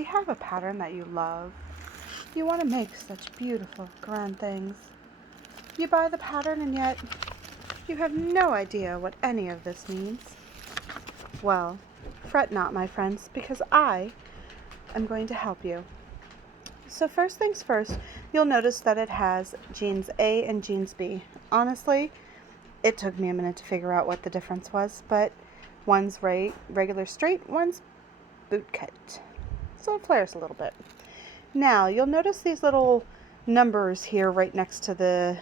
Do you have a pattern that you love? You want to make such beautiful, grand things. You buy the pattern and yet you have no idea what any of this means. Well, fret not, my friends, because I am going to help you. So first things first, you'll notice that it has jeans A and jeans B. Honestly, it took me a minute to figure out what the difference was, but one's regular straight, one's boot cut. So it flares a little bit. Now, you'll notice these little numbers here right next to the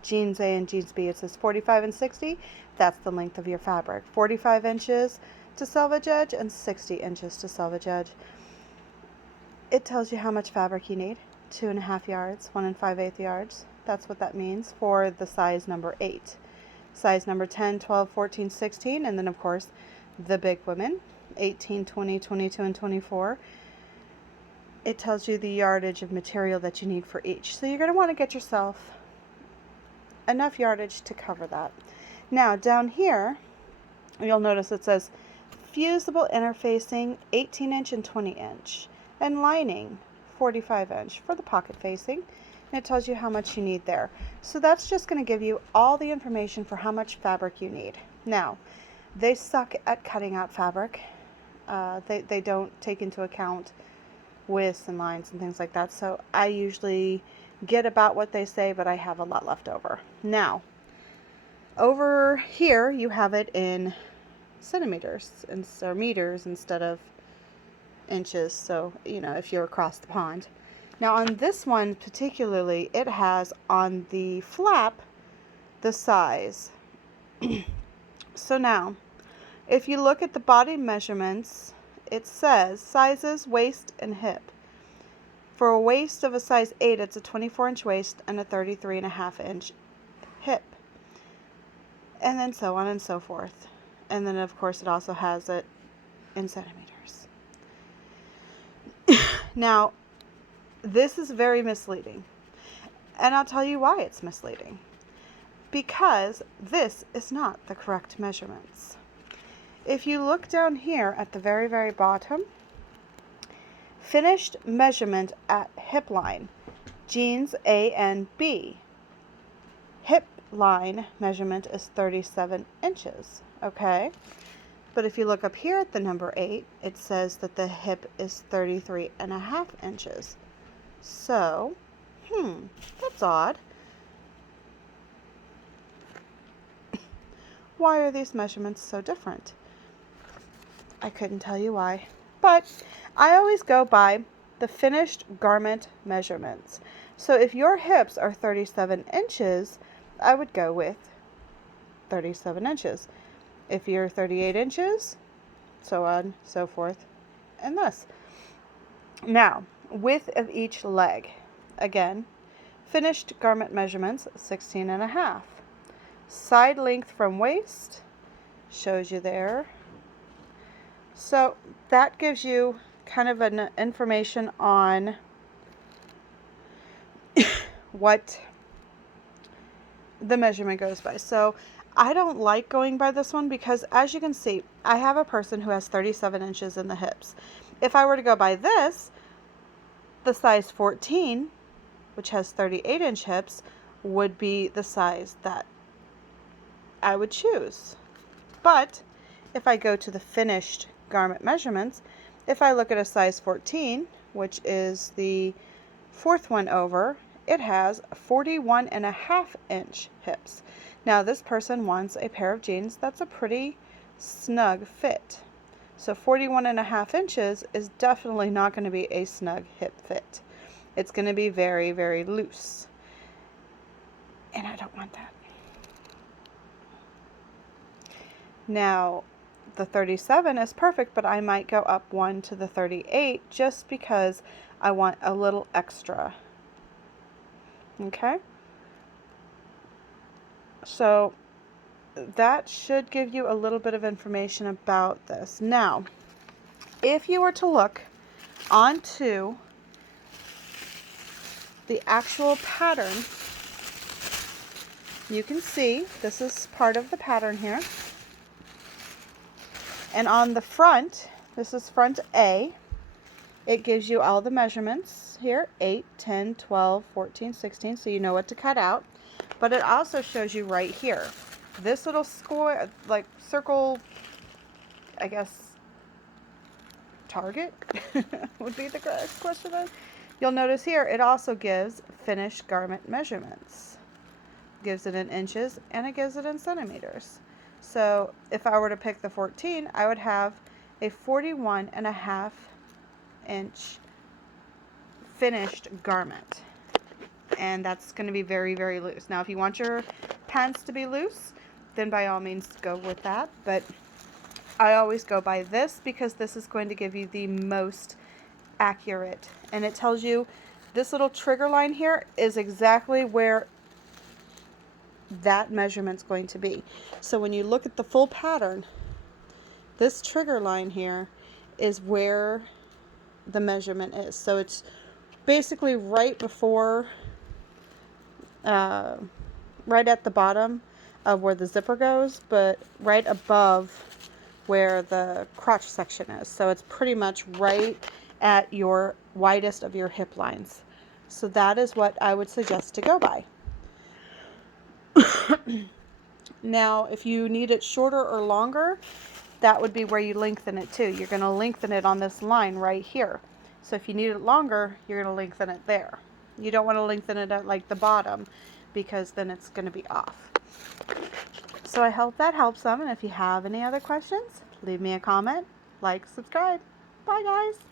jeans A and jeans B. It says 45 and 60. That's the length of your fabric. 45 inches to selvage edge and 60 inches to selvage edge. It tells you how much fabric you need. 2.5 yards, 1 5/8 yards. That's what that means for the size number 8. Size number 10, 12, 14, 16, and then of course the big women, 18, 20, 22, and 24. It tells you the yardage of material that you need for each. So you're going to want to get yourself enough yardage to cover that. Now down here, you'll notice it says fusible interfacing 18 inch and 20 inch and lining 45 inch for the pocket facing. And it tells you how much you need there. So that's just going to give you all the information for how much fabric you need. Now, they suck at cutting out fabric. They don't take into account widths and lines and things like that. So I usually get about what they say, but I have a lot left over. Now, over here you have it in centimeters or meters instead of inches. So, if you're across the pond. Now on this one particularly, it has on the flap the size. So now, if you look at the body measurements, it says sizes, waist, and hip. For a waist of a size 8, it's a 24-inch waist and a 33.5-inch hip. And then so on and so forth. And then, of course, it also has it in centimeters. Now, this is very misleading. And I'll tell you why it's misleading. Because this is not the correct measurements. If you look down here at the very, very bottom, finished measurement at hip line, jeans A and B. Hip line measurement is 37 inches, okay? But if you look up here at the number 8, it says that the hip is 33.5 inches. So, that's odd. Why are these measurements so different? I couldn't tell you why. But I always go by the finished garment measurements. So if your hips are 37 inches, I would go with 37 inches. If you're 38 inches, so on, so forth, and thus. Now, width of each leg. Again, finished garment measurements, 16.5. Side length from waist, shows you there. So that gives you kind of an information on what the measurement goes by. So I don't like going by this one because, as you can see, I have a person who has 37 inches in the hips. If I were to go by this, the size 14, which has 38-inch hips, would be the size that I would choose. But if I go to the finished garment measurements, if I look at a size 14, which is the fourth one over, it has 41.5-inch hips. Now this person wants a pair of jeans that's a pretty snug fit. So 41.5 inches is definitely not going to be a snug hip fit. It's going to be very, very loose. And I don't want that. Now, the 37 is perfect, but I might go up one to the 38 just because I want a little extra. Okay? So that should give you a little bit of information about this. Now, if you were to look onto the actual pattern, you can see this is part of the pattern here. And on the front, this is front A, It gives you all the measurements here, 8, 10, 12, 14, 16, so you know what to cut out. But it also shows you right here. This little square, like circle, I guess, target would be the question then. You'll notice here it also gives finished garment measurements. It gives it in inches and it gives it in centimeters. So if I were to pick the 14, I would have a 41.5 inch finished garment. And that's going to be very, very loose. Now, if you want your pants to be loose, then by all means go with that. But I always go by this because this is going to give you the most accurate. And it tells you this little trigger line here is exactly where that measurement's going to be. So when you look at the full pattern, this trigger line here is where the measurement is. So it's basically right before, right at the bottom of where the zipper goes, but right above where the crotch section is. So it's pretty much right at your widest of your hip lines. So that is what I would suggest to go by. Now, if you need it shorter or longer, that would be where you lengthen it too. You're going to lengthen it on this line right here. So if you need it longer, you're going to lengthen it there. You don't want to lengthen it at like the bottom because then it's going to be off. So I hope that helps them. And if you have any other questions, leave me a comment, like, subscribe. Bye guys.